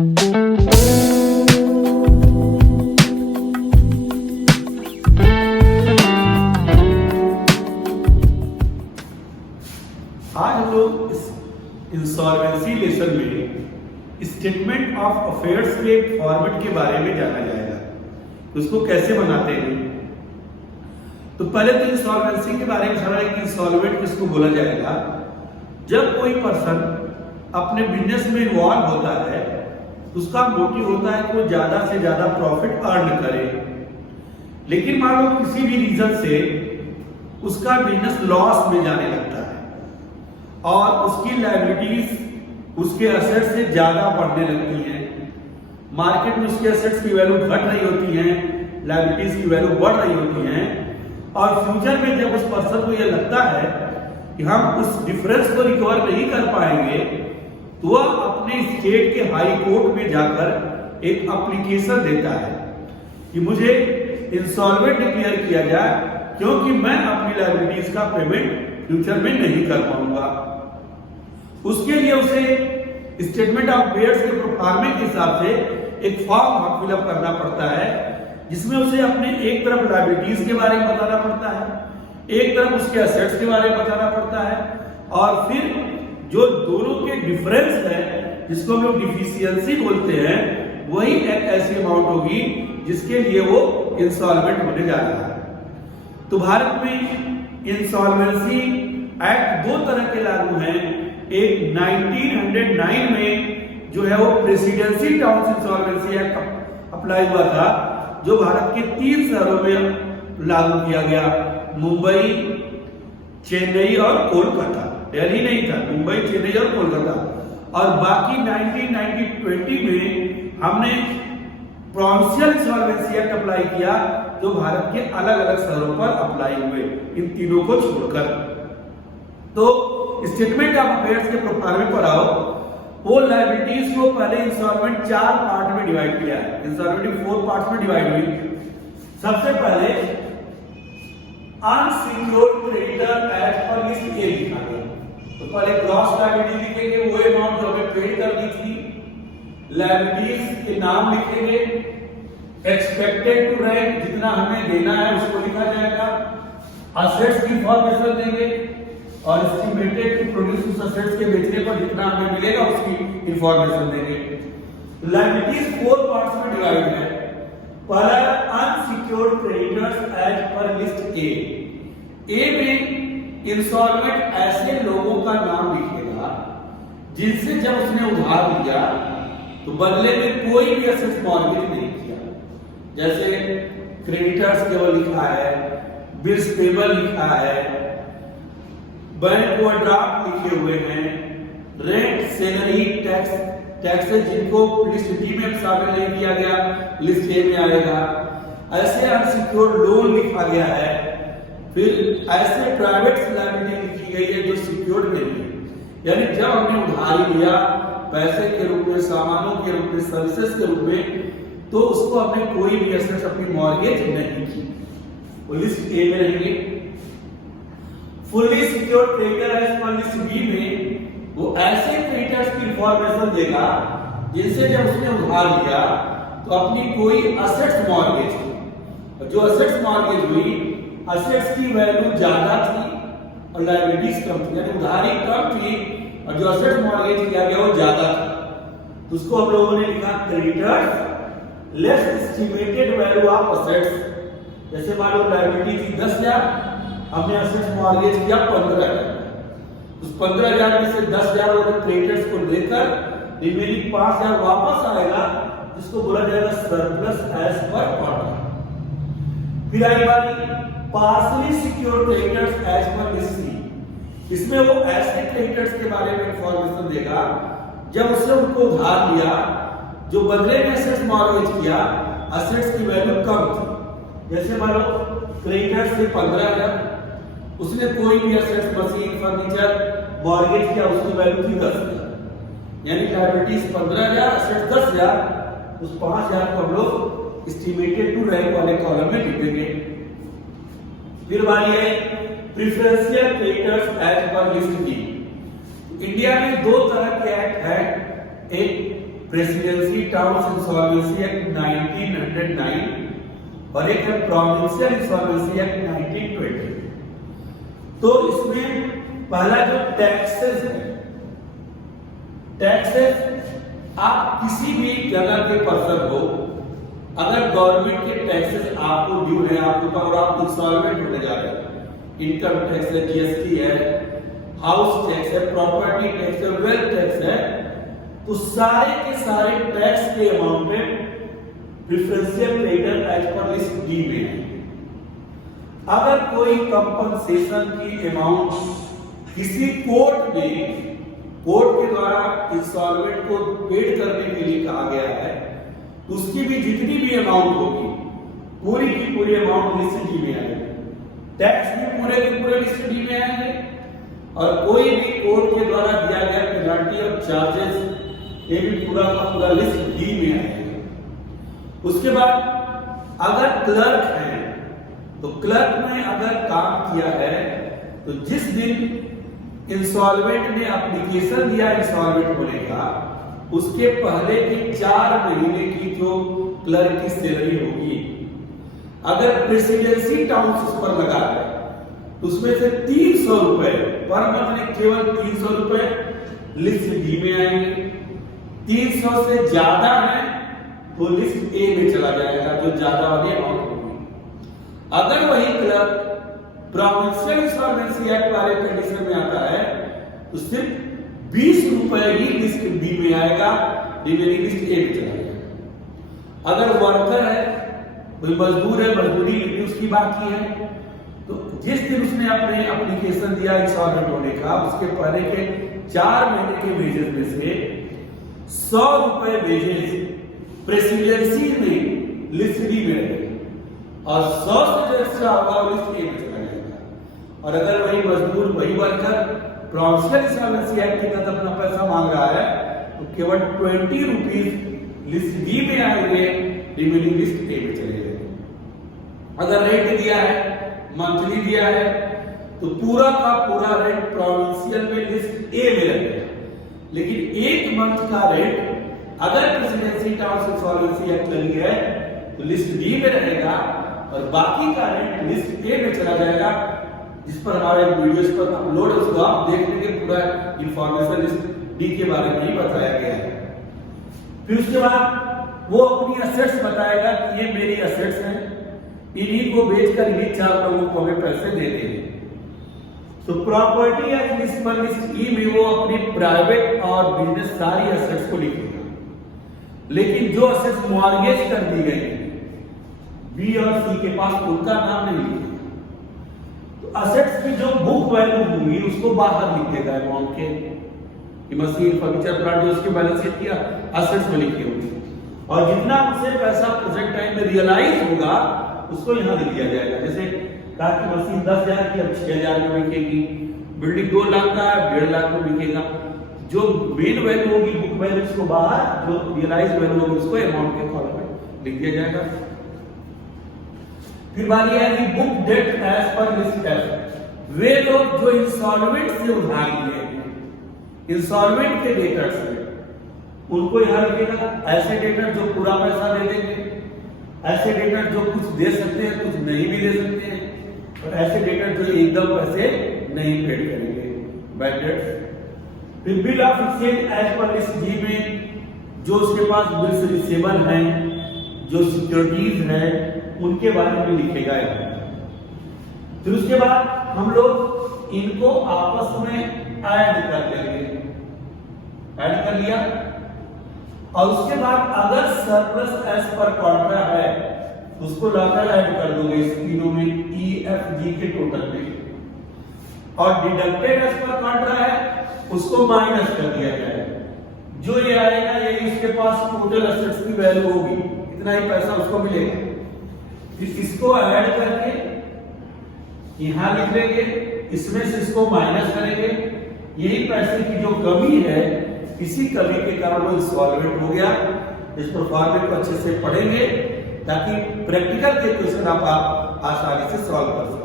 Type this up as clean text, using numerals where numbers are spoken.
आज हम लोग इस इंसॉल्वेंसी लेसन में स्टेटमेंट ऑफ अफेयर्स के फॉर्मेट के बारे में जाना जाएगा। तो उसको कैसे बनाते हैं, तो पहले तो इंसॉल्वेंसी के बारे में जाना है कि इंसॉल्वेंट किसको बोला जाएगा। जब कोई पर्सन अपने बिजनेस में इन्वॉल्व होता है, उसका मोटिव होता है कि वो ज्यादा से ज्यादा प्रॉफिट अर्न करे, लेकिन मान लो किसी भी रीजन से उसका बिजनेस लॉस में जाने लगता है और उसकी लायबिलिटीज उसके एसेट से ज्यादा बढ़ने लगती हैं। मार्केट में उसके एसेट्स की वैल्यू घट रही होती है, लायबिलिटीज की वैल्यू बढ़ रही होती है, और फ्यूचर में जब उस पर्सन को यह लगता है कि हम उस डिफरेंस को रिकवर नहीं कर पाएंगे, तो वह अपने स्टेट के हाई कोर्ट में जाकर एक एप्लीकेशन देता है कि मुझे इंसॉल्वेंट डिक्लेयर किया जाए, क्योंकि मैं अपनी लायबिलिटीज का पेमेंट फ्यूचर में नहीं कर पाऊंगा। उसके लिए उसे स्टेटमेंट ऑफ अफेयर्स के प्रोफार्मे के हिसाब से एक फॉर्म फिलअप करना पड़ता है, जिसमें उसे अपने एक तरफ लायबिलिटीज के बारे में बताना पड़ता है, एक तरफ उसके एसेट्स के बारे में बताना पड़ता है, और फिर जो दोनों के डिफरेंस है जिसको हम लोग डिफिशियंसी बोलते हैं, वही एक ऐसी अमाउंट होगी जिसके लिए वो इंसॉल्वेंट होने जा रहा है। तो भारत में इंसॉल्वेंसी एक्ट दो तरह के लागू हैं। एक 1909 में जो है वो presidency town insolvency act apply हुआ था, जो भारत के 3 शहरों में लागू किया गया, मुंबई, चेन्नई और कोलकाता। दिल्ली नहीं था, मुंबई, चेन्नई और कोलकाता। और बाकी 1920 में हमने प्रोविंशियल इंसॉल्वेंसी एक्ट अप्लाई किया, जो भारत के अलग अलग शहरों पर अप्लाई हुए, इन तीनों को छोड़कर। तो स्टेटमेंट ऑफ अफेयर्स के प्रोफार्मे पर आओ। वो लायबिलिटीज को पहले इंसॉल्वेंट 4 पार्ट में डिवाइड किया है। इंसॉल्वेंट 4 पार्ट्स में डिवाइड हुई। सबसे पहले unsecured creditor as per list A लिखा गया। तो पहले ग्रॉस लायबिलिटी लिखेंगे, वो अमाउंट जो हमें पेड करनी थी, लायबिलिटीज के नाम लिखेंगे, एक्सपेक्टेड टू रैंक जितना हमें देना है उसको लिखा जाएगा, असेट्स की इंफॉर्मेशन देंगे, और एस्टिमेटेड टू प्रोड्यूस उस एसेट्स के बेचने पर जितना हमें मिलेगा उसकी इंफॉर्मेशन देंगे। लायबिलिटीज 4 पार्ट्स में डिवाइड है। पहला unsecured creditors as per list A. A में इंसॉल्वेंट ऐसे लोगों का नाम लिखेगा जिनसे जब उसने उधार लिया तो बदले में कोई भी एसेट मॉर्गेज नहीं किया। जैसे क्रेडिटर्स केवल लिखा है, बिल्स पेबल लिखा है, बैंक ओवरड्राफ्ट लिखे हुए हैं, रेंट, सैलरी, टैक्सेस जिनको लिस्ट डी में शामिल नहीं किया गया, लिस्ट ए में आएगा। ऐसे अनसिक्योर्ड लोन लिखा गया है। फिर ऐसे प्राइवेट लायबिलिटी लिखी गई है जो सिक्योर्ड नहीं है, यानी जब हमने उधारी लिया पैसे के रूप में, सामानों के रूप में, सर्विसेज के रूप में, तो उसको हमने कोई भी एसेट अपनी मॉर्गेज नहीं की, वो लिस्ट ए में रहेंगे। Fully secured creditor as per list B में वो ऐसे क्रेडिटर्स की इंफॉर्मेशन देगा जिनसे जब उसने उधार लिया तो अपनी कोई असेट्स मॉर्गेज की, जो असेट्स मॉर्गेज हुई, असेट्स की वैल्यू ज्यादा थी और लायबिलिटीज कम थी, यानी उधारी कम थी और जो असेट्स मॉर्गेज किया गया वो ज्यादा था। तो उसको हम लोगों ने लिखा creditors less estimated value of assets. जैसे मान लो लायबिलिटी थी 10,000, हमने असेट्स मॉर्गेज किया 15,000, उस 15,000 में से 10,000 वाले क्रेडिटर्स को लेकर रिमेनिंग 5,000 वापस आएगा, जिसको बोला जाएगा सरप्लस एज पर क्वार्टर। फिर आई बारी partially secured creditors as per list C. इसमें वो ऐसे क्रेडिटर्स के बारे में इंफॉर्मेशन देगा जब उसने उनको उधार लिया, जो बदले में असेट्स मॉर्गेज किया, असेट्स की वैल्यू कम थी। जैसे मान लो क्रेडिटर्स थे 15,000, उसने कोई भी असेट्स, मशीन, फर्नीचर मॉर्गेज किया, उसकी वैल्यू थी 10,000, यानी लायबिलिटीज 15,000, असेट्स 10,000। उस 5,000 को हम लोग एस्टिमेटेड टू रैंक वाले कॉलम में लिखेंगे। फिर बारी है preferential creditors as per list B. India में 2 तरह के एक्ट है, एक प्रेसिडेंसी टाउन्स इंसॉल्वेंसी एक्ट 1909 और एक है प्रोविंशियल इंसॉल्वेंसी एक्ट 1920। तो इसमें पहला जो टैक्सेस है, टैक्सेस आप किसी भी जगह के पर्सन हो, अगर गवर्नमेंट के टैक्सेस आपको ड्यू है, आपको तो और आप इंसॉल्वेंट होने जा रहे हैं, इनकम टैक्स है, जीएसटी है, हाउस टैक्स है, प्रॉपर्टी टैक्स है, वेल्थ टैक्स है, तो सारे के सारे टैक्स के अमाउंट में preferential rate as per list D में है। अगर कोई कंपनसेशन की अमाउंट किसी कोर्ट में, कोर्ट के द्वारा इंसॉल्वेंट को पेड करने के लिए कहा गया है, उसकी भी जितनी भी अमाउंट होगी पूरी की पूरी अमाउंट लिस्ट डी में आएगी, टैक्स भी पूरे के पूरे लिस्ट डी में आएंगे, और कोई भी कोर्ट के द्वारा दिया गया पेनल्टी और चार्जेस ये भी पूरा का पूरा लिस्ट डी में आएगा। उसके बाद अगर क्लर्क है तो क्लर्क ने अगर काम किया है तो जिस दिन इंसॉल्वेंट ने एप्लीकेशन दिया इंसॉल्वेंट होने का, उसके पहले के 4 महीने की जो क्लर्क की सैलरी होगी, अगर प्रेसिडेंसी टाउन उस पर लगा है तो उसमें से 300 रुपए पर मंथ, केवल 300 रुपए लिस्ट डी में आएंगे। 300 से ज्यादा है तो लिस्ट ए में चला जाएगा, जो ज्यादा वाली अमाउंट होगी। अगर वही क्लर्क प्रोविंशियल इंसॉल्वेंसी एक्ट वाले कंडीशन में आता है तो सिर्फ 20 रुपए ही लिस्ट बी में आएगा, रिमेनिंग लिस्ट ए में चला जाएगा। अगर वर्कर है, कोई मजदूर है, मजदूरी लिखनी उसकी बाकी है, तो जिस दिन उसने अपने एप्लीकेशन दिया इंसॉल्वेंट होने का, उसके पहले के 4 महीने के वेजेस में से 100 रुपए वेजेस प्रेसिडेंसी में लिस्ट डी में रहेगा और 100 से जो एक्स्ट्रा होगा लिस्ट ए में चला जाएगा। और अगर वही मजदूर, वही वर्कर प्रोविंशियल इंसॉल्वेंसी एक्ट के तहत अपना पैसा मांग रहा है तो केवल 20 रुपीज लिस्ट डी में आएंगे, रिमेनिंग लिस्ट ए में चले जाएंगे। अगर रेंट दिया है, मंथली दिया है, तो पूरा का पूरा रेंट प्रोविंशियल में लिस्ट ए में रहेगा, लेकिन 1 मंथ का रेंट अगर प्रेसिडेंसी टाउन इंसॉल्वेंसी एक्ट लगी है तो लिस्ट डी में रहेगा और बाकी का रेंट लिस्ट ए में चला जाएगा, जिस पर हमारे वीडियोस पर अपलोड है, उसको आप देख लेंगे, पूरा इंफॉर्मेशन लिस्ट डी के बारे में ही बताया गया है। फिर उसके बाद वो अपनी असेट्स बताएगा कि ये मेरी असेट्स हैं, इन्हीं को बेचकर इन्हीं 4 लोगों को हमें पैसे देते हैं। तो प्रॉपर्टी एक्ट लिस्ट पर लिस्ट ई में वो अपनी प्राइवेट और बिजनेस सारी असेट्स को लिखेगा, लेकिन जो असेट्स मॉर्गेज कर दी गई बी और सी के पास, उनका नाम नहीं लिखेगा। तो असेट्स की जो बुक वैल्यू होगी उसको बाहर लिख देगा अमाउंट के, मशीन, फर्नीचर, प्लांट जो उसके बैलेंस शीट किया असेट्स में लिखी होगी, और जितना उसे पैसा प्रेजेंट टाइम में रियलाइज होगा उसको यहां लिख दिया जाएगा। जैसे कहा कि मशीन 10,000 की, अब 6,000 में बिकेगी, बिल्डिंग 2 लाख का है, 1.5 लाख में बिकेगा। जो मेन वैल्यू होगी बुक वैल्यू उसको बाहर, जो रियलाइज वैल्यू होगी उसको अमाउंट के कॉलम में लिख दिया जाएगा। फिर बारी आएगी book debt as per list F. वे लोग जो इंसॉल्वेंट से उधार लिए, इंसॉल्वेंट के डेटर्स हैं, उनको यहां लिखेगा। ऐसे डेटर जो पूरा पैसा दे देंगे, ऐसे डेटर जो कुछ दे सकते हैं, कुछ नहीं भी दे सकते हैं, और ऐसे डेटर जो एकदम पैसे नहीं पेड करेंगे, बैड डेट्स। फिर bill of exchange as per list D में जो उसके पास बिल्स रिसीवेबल हैं, जो सिक्योरिटीज हैं, उनके बारे में लिखेगा। फिर उसके बाद हम लोग इनको आपस में ऐड कर लेंगे, ऐड कर लिया, और उसके बाद अगर सरप्लस एज पर कॉन्ट्रा है उसको लाकर ऐड कर दोगे इस तीनों में, ई एफ जी के टोटल में, और डिडक्टेड एज पर कॉन्ट्रा है उसको माइनस कर दिया जाएगा। जो ये आएगा ये इसके पास टोटल एसेट्स की वैल्यू होगी, इतना ही पैसा उसको मिलेगा। फिर इसको ऐड करके यहां लिख लेंगे, इसमें से इसको माइनस करेंगे, यही पैसे की जो कमी है, इसी कमी के कारण वो इंसॉल्वेंट हो गया। इस पर फॉर्मेट को अच्छे से पढ़ेंगे ताकि प्रैक्टिकल के क्वेश्चन आप आसानी से सॉल्व कर सकें।